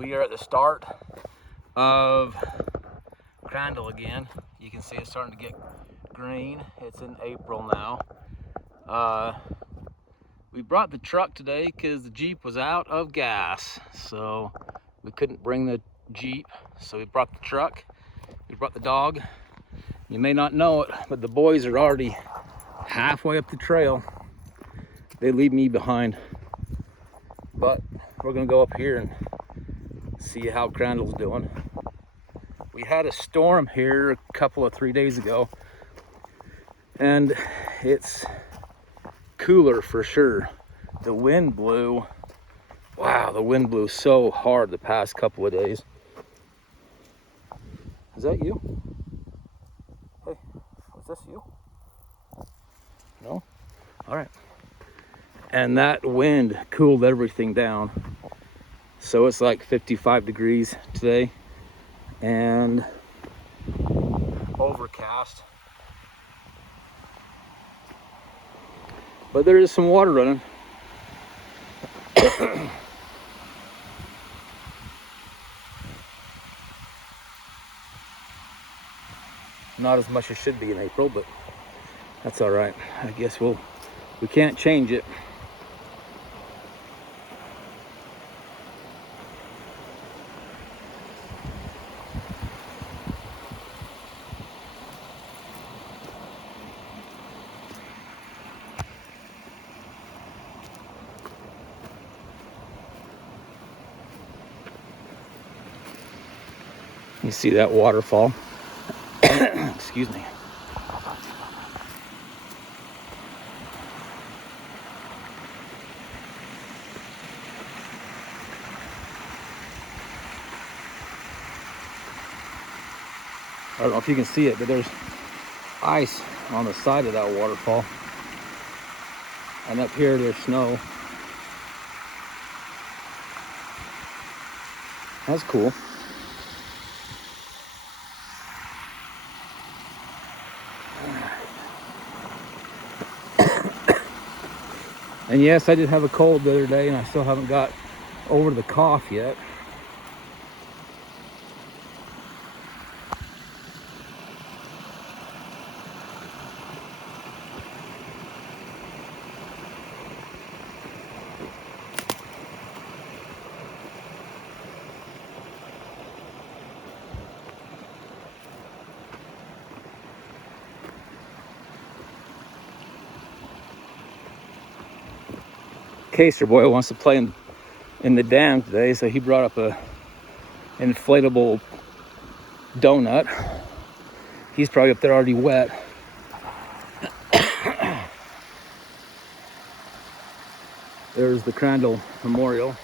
We are at the start of Crandall again. You can see it's starting to get green. It's in April now. We brought the truck today because the Jeep was out of gas, so we couldn't bring the Jeep, so we brought the truck. We brought the dog. You may not know it, but the boys are already halfway up the trail. They leave me behind, but we're gonna go up here and see how Crandall's doing. We had a storm here a couple of 3 days ago, and it's cooler for sure. The wind blew. Wow, the wind blew so hard the past couple of days. Is that you? Hey, was this you? No? All right. And that wind cooled everything down. So it's like 55 degrees today and overcast. But there is some water running. Not as much as should be in April, but that's all right. I guess we can't change it. You see that waterfall? Excuse me. I don't know if you can see it, but there's ice on the side of that waterfall. And up here, there's snow. That's cool. And yes, I did have a cold the other day, and I still haven't got over the cough yet. Caser boy wants to play in the dam today, so he brought up a inflatable donut. He's probably up there already wet. There's the Crandall Memorial.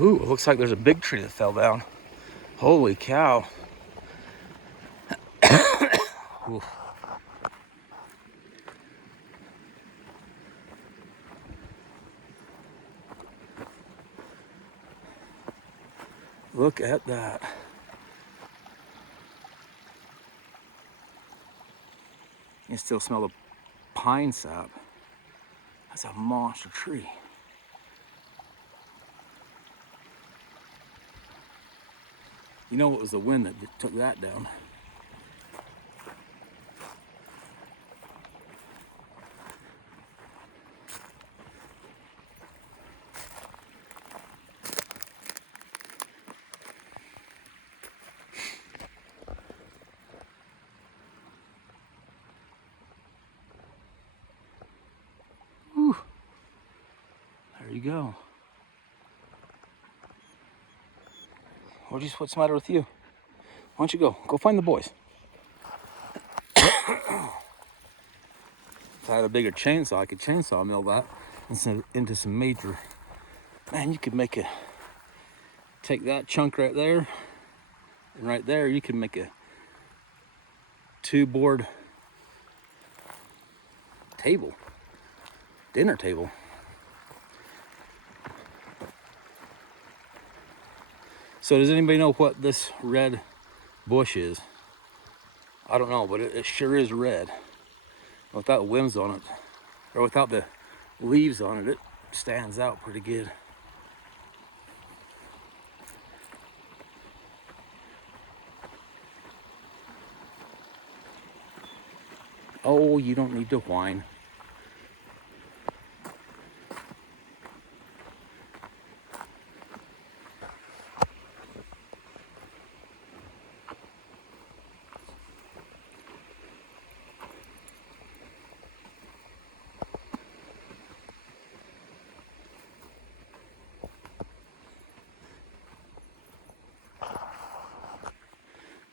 Ooh, it looks like there's a big tree that fell down. Holy cow. Ooh. Look at that. You can still smell the pine sap. That's a monster tree. You know it was the wind that took that down. Whew. There you go. What's the matter with you? Why don't you go find the boys? If I had a bigger chainsaw, I could chainsaw mill that into some major. Man, you could take that chunk right there, and right there, you can make a 2-board table, dinner table. So does anybody know what this red bush is? I don't know, but it sure is red. Without limbs on it, or without the leaves on it, it stands out pretty good. Oh, you don't need to whine.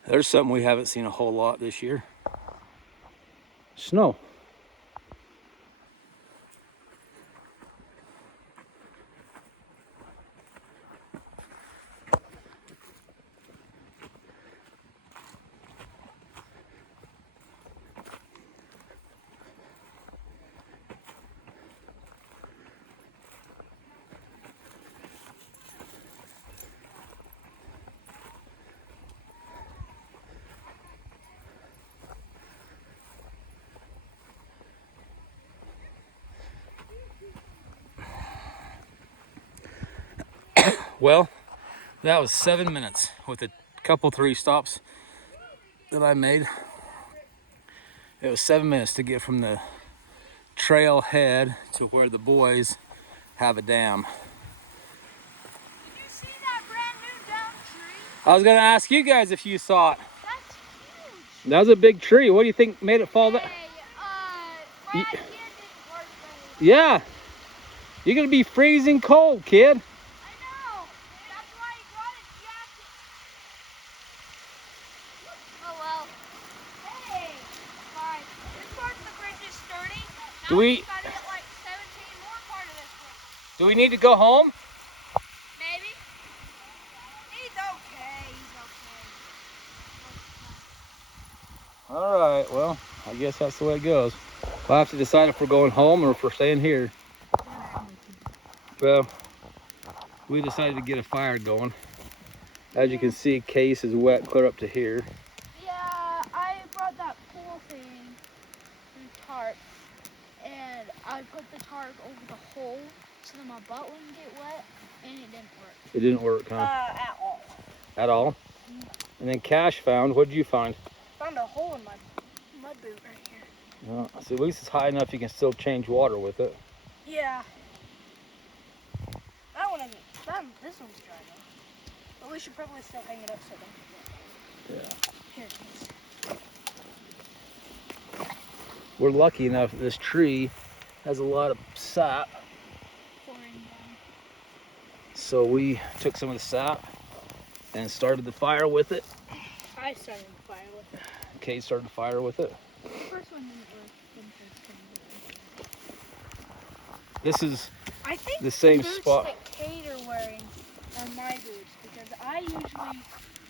There's something we haven't seen a whole lot this year. Snow. Well, that was 7 minutes with a couple 3 stops that I made. It was 7 minutes to get from the trailhead to where the boys have a dam. Did you see that brand new down tree? I was gonna ask you guys if you saw it. That's huge. That was a big tree. What do you think made it fall down? Hey, Brad here didn't work very Yeah, you're gonna be freezing cold, kid. I know. That's why he brought his jacket. Oh well. Hey. Alright. This part of the bridge is sturdy. Now Do we- we gotta get like 17 more part of this bridge. Do we need to go home? Maybe. He's okay. All right, well, I guess that's the way it goes. We'll have to decide if we're going home or if we're staying here. Well, we decided to get a fire going. As you can see, Case is wet clear up to here. Yeah, I brought that pool thing and tarp, and I put the tarp over the hole so that my butt wouldn't get wet, and it didn't work. It didn't work, huh? At all. At all? And then Cash found, what did you find? Found a hole in my mud boot right here. Well, so at least it's high enough you can still change water with it. Yeah. That one isn't. This one's dry though. But we should probably still hang it up so don't forget. Yeah. Here it is. We're lucky enough that this tree has a lot of sap. Pouring down. So we took some of the sap and started the fire with it. I started the fire with it. Kate started the fire with it. The first one didn't work. This is I think the same boots spot. that Kate are wearing are my boots because I usually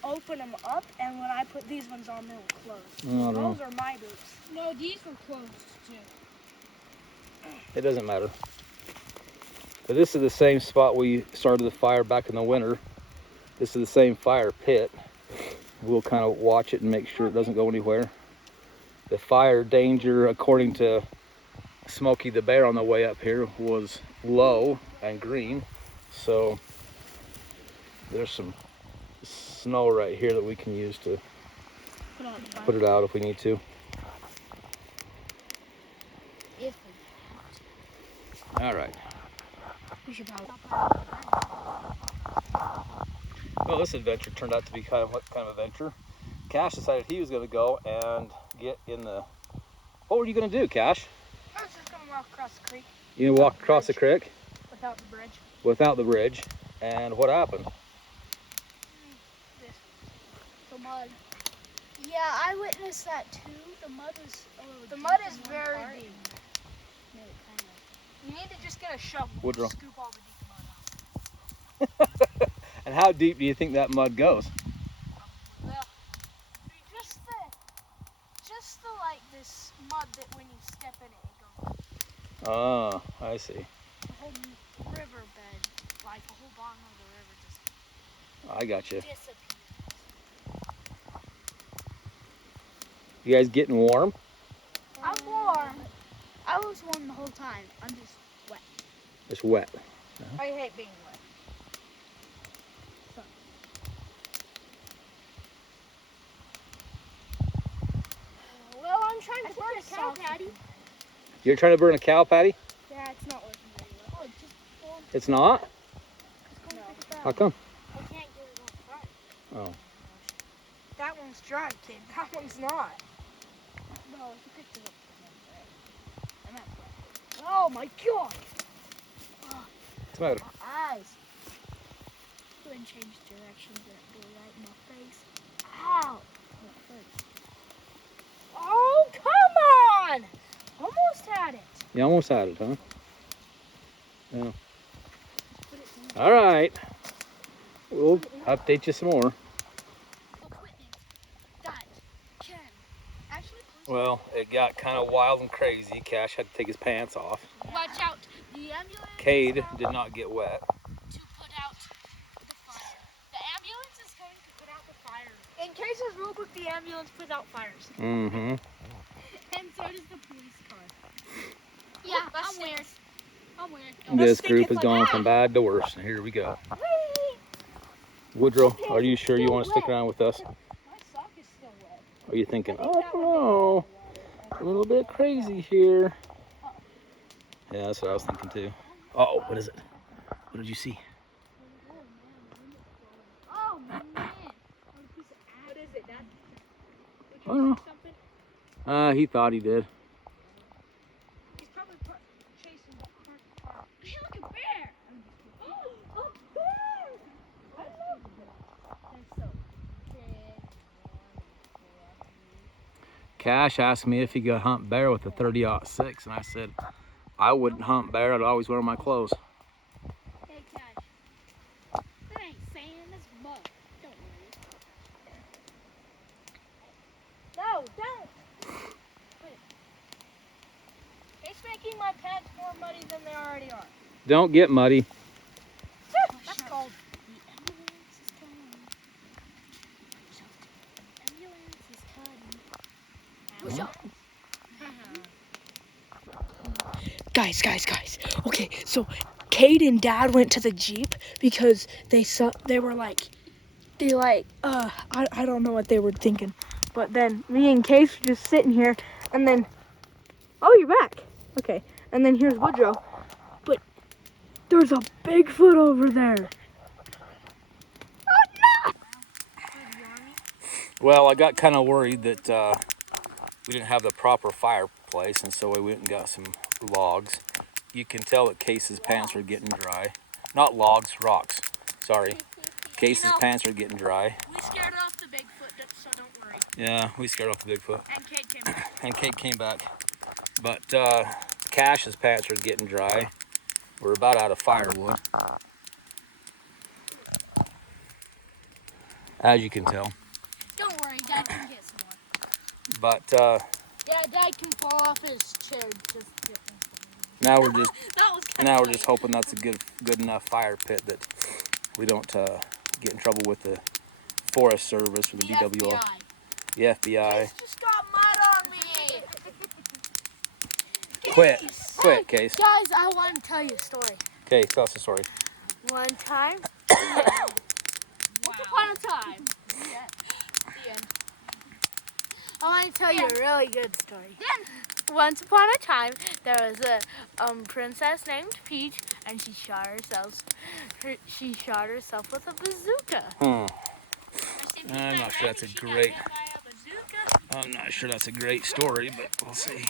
open them up, and when I put these ones on, they will close. Oh, no. Those are my boots. No, these were closed too. It doesn't matter. But this is the same spot we started the fire back in the winter. This is the same fire pit. We'll kind of watch it and make sure it doesn't go anywhere. The fire danger, according to Smokey the Bear on the way up here, was low and green. So there's some snow right here that we can use to put it out if we need to. If All right. we should probably. Well, this adventure turned out to be kind of adventure. Cash decided he was going to go and get in the. What were you going to do, Cash? I was just gonna walk across the creek You gonna walk across the creek without the bridge. without the bridge, and what happened? The mud. Yeah, I witnessed that too. The mud was. The mud is very deep. You need to just get a shovel Woodrow. and scoop all the deep mud out. And how deep do you think that mud goes? Well, just the like this mud that when you step in it, it goes. Oh, I see. The whole riverbed, like the whole bottom of the river just I got you. disappears. You guys getting warm? I'm warm. I was warm the whole time. I'm just wet. It's wet. I hate being wet. Well, I'm trying to burn a cow patty. You're trying to burn a cow patty? Yeah, it's not working very well. Oh, just It's not? no. How come? I can't get it on fire. Oh. That one's dry, kid. That one's not. No, you picked it up. Oh my god! What's the matter? My eyes. Go ahead and change directions. That go right in my face. Ow! My face. Oh, come on! Almost had it. You almost had it, huh? Yeah. All right. We'll update you some more. Well, it got kind of wild and crazy. Cash had to take his pants off. Watch out. The ambulance Cade is about did not get wet. to put out the fire. The ambulance is going to put out the fire. In cases real quick, the ambulance puts out fires. Mm-hmm. And so does the police car. Yeah, I'm weird. I'm weird. This group has gone from bad to worse. Here we go. Woodrow, are you sure you want to stick around with us? My sock is still wet. Are you thinking, oh no, a little bit crazy here? Yeah, that's what I was thinking too. Uh-oh, what is it? What did you see? Oh man. What is it, Dad? I don't know. He thought he did. He's probably chasing the car. Hey, look, a bear! Oh, a bear! I love bears. They're so big. Cash asked me if he could hunt bear with a 30-06, and I said, I wouldn't hunt bear. I'd always wear my clothes. Hey, Cash. That ain't sand, that's mud. Don't worry. No, don't! Wait. It's making my pants more muddy than they already are. Don't get muddy. That's called the ambulance is coming. Ambulance is coming. Guys. Okay, so Cade and Dad went to the Jeep because they were like, I don't know what they were thinking. But then me and Case were just sitting here, and then, oh, you're back. Okay, and then here's Woodrow. But there's a Bigfoot over there. Well, I got kind of worried that we didn't have the proper fireplace, and so we went and got some logs. You can tell that Case's pants are getting dry. Not logs, rocks. Sorry. Case's pants are getting dry. We scared off the Bigfoot, so don't worry. Yeah, we scared off the Bigfoot. And Cade came back. And Kate came back. But Cash's pants are getting dry. We're about out of firewood. As you can tell. Don't worry, Dad can get some more. But Yeah, Dad can fall off his chair just get some. now we're just That was now we're just hoping that's a good enough fire pit that we don't get in trouble with the Forest Service or the DWR, the FBI. Just got mud on me. Quit, Case. Guys, I want to tell you a story. Okay, tell us a story. One time. Once upon a time. The end. I want to tell you a really good story. Once upon a time, there was a princess named Peach, and she shot herself with a bazooka. I'm not sure that's a great. I'm not sure that's a great story, but we'll see.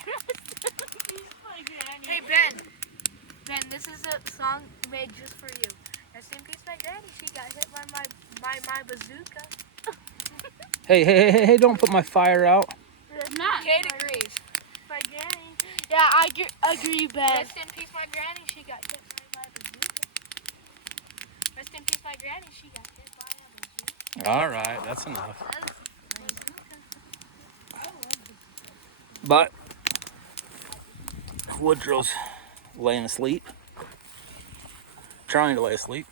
Hey Ben, this is a song made just for you. Rest in peace, my granny. She got hit by my bazooka. Hey, don't put my fire out. Not. Kate agrees. My granny. Yeah, I agree, Ben. Rest in peace, my granny. She got hit by a bazooka. Rest in peace, my granny. She got hit by a bazooka. All right, that's enough. But Woodrow's laying asleep, trying to lay asleep.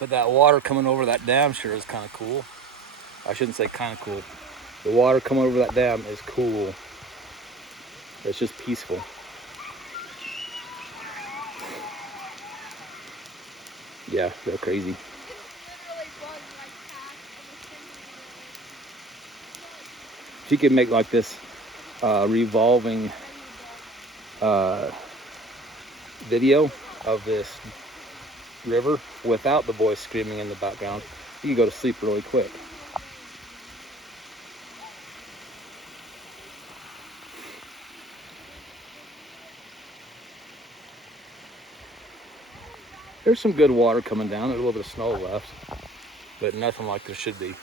But that water coming over that dam sure is kind of cool. I shouldn't say kind of cool. The water coming over that dam is cool. It's just peaceful. Yeah, they're crazy. If you could make like this revolving video of this river without the boys screaming in the background, you can go to sleep really quick. There's some good water coming down. There's a little bit of snow left, but nothing like there should be.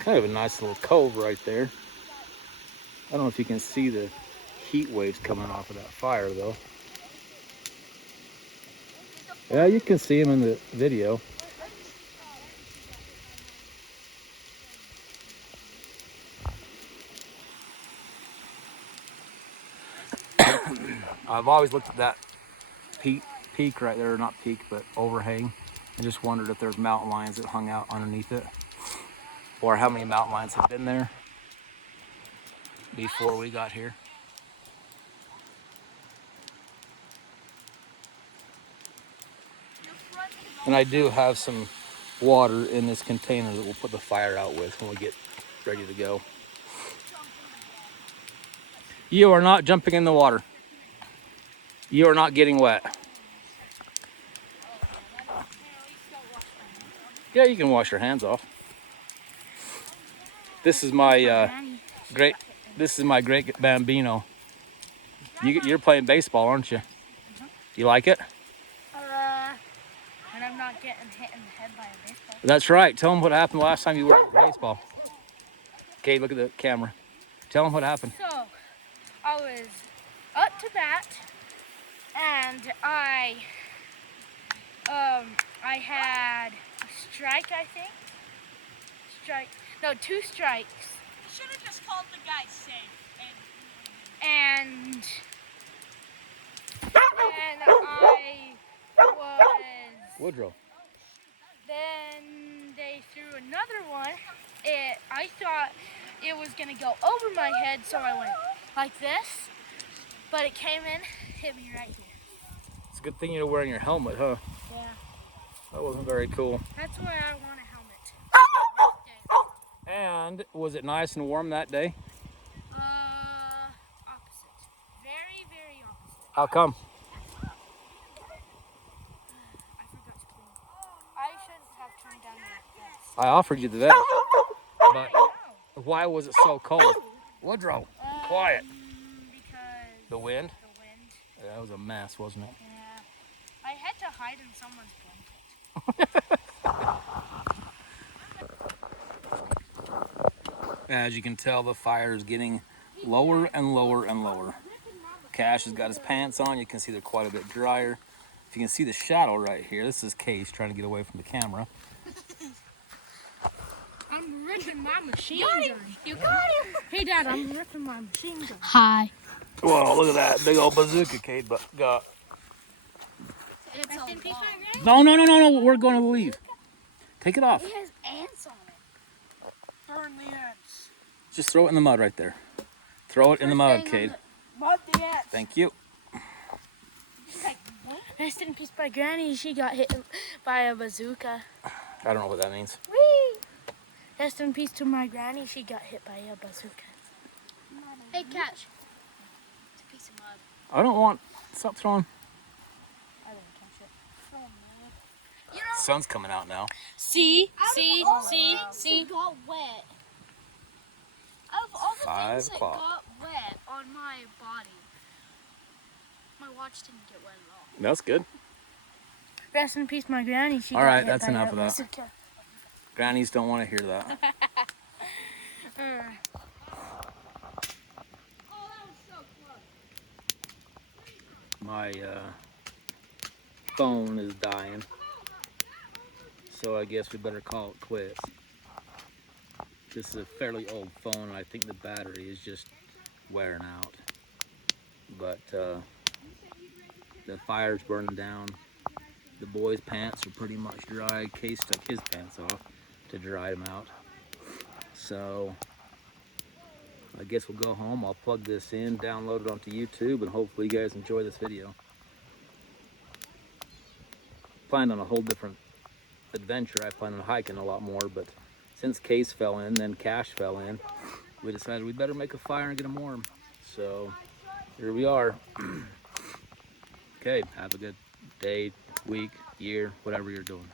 Kind of a nice little cove right there. I don't know if you can see the heat waves coming off of that fire though. Yeah, you can see them in the video. I've always looked at that peak right there, not peak, but overhang. I just wondered if there's mountain lions that hung out underneath it, or how many mountain lions have been there before we got here. And I do have some water in this container that we'll put the fire out with when we get ready to go. You are not jumping in the water. You are not getting wet. Yeah, you can wash your hands off. This is my great Bambino. You're playing baseball, aren't you? You like it? And I'm not getting hit in the head by a baseball. That's right. Tell them what happened the last time you were at baseball. Okay, look at the camera. Tell them what happened. So, I was up to bat, and I had a strike, I think. Two strikes. You should have just called the guy safe. And I was... Woodrow. Then they threw another one. I thought it was gonna go over my head, so I went like this. But it came in, hit me right here. It's a good thing you're wearing your helmet, huh? Yeah. That wasn't very cool. That's why I want a helmet. And was it nice and warm that day? Opposite. Very, very opposite. How come? I forgot to clean. I shouldn't have turned down that vest. I offered you the vest, but why was it so cold? Woodrow, quiet. Because The wind? the wind. Yeah, that was a mess, wasn't it? Yeah. I had to hide in someone's blanket. As you can tell, the fire is getting lower and lower and lower. Cash has got his pants on. You can see they're quite a bit drier. If you can see the shadow right here, this is Case trying to get away from the camera. I'm ripping my machine gun. You got him. Hey, Dad, I'm ripping my machine gun. Hi. Whoa, look at that big old bazooka Cade got. It's No, we're going to leave. Take it off. It has ants on it. Burn the ants. Just throw it in the mud right there. Throw it in the mud, Cade. Mud the ants. Thank you. Rest in peace by Granny. She got hit by a bazooka. I don't know what that means. Whee! Rest in peace to my granny. She got hit by a bazooka. Hey, Catch. It's a piece of mud. I don't want. Stop throwing. I didn't catch it. Sun's coming out now. See? It got wet. Of all the 5 things that o'clock. got wet on my body, my watch didn't get wet at all. That's good. Rest in peace, my granny. She All got right, hit that's by enough of that. bazooka. Grannies don't want to hear that. Oh, that was so close. My phone is dying, so I guess we better call it quits. This is a fairly old phone, and I think the battery is just wearing out. But the fire's burning down. The boys' pants are pretty much dry. Case took his pants off to dry them out. So I guess we'll go home. I'll plug this in, download it onto YouTube, and hopefully you guys enjoy this video. Planned on a whole different adventure. I planned on hiking a lot more, but since Case fell in, then Cash fell in, we decided we better make a fire and get them warm. So here we are. Okay, have a good day, week, year, whatever you're doing.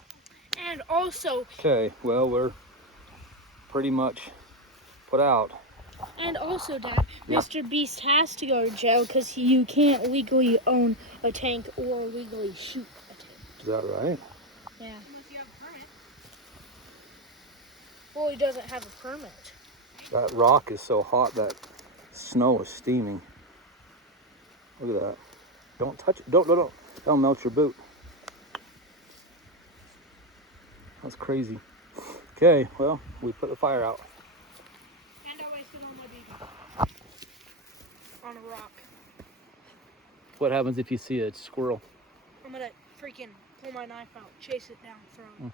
And also, Okay, well, we're pretty much put out. Dad, Yeah. Mr. Beast has to go to jail because you can't legally own a tank or legally shoot a tank. Is that right? Yeah. Unless you have a permit. Well, he doesn't have a permit. That rock is so hot that snow is steaming. Look at that. Don't touch it. Don't. That'll melt your boot. That's crazy. Okay, well, we put the fire out. And I wasted all my baby. On a rock. What happens if you see a squirrel? I'm gonna freaking pull my knife out, chase it down, throw it.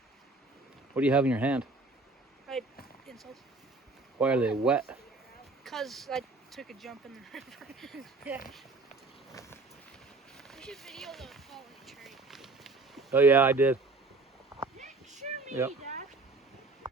What do you have in your hand? Insults. Why are they wet? Because I took a jump in the river. Yeah. We should video the falling tree. Oh yeah, I did. Sure me Yep. that.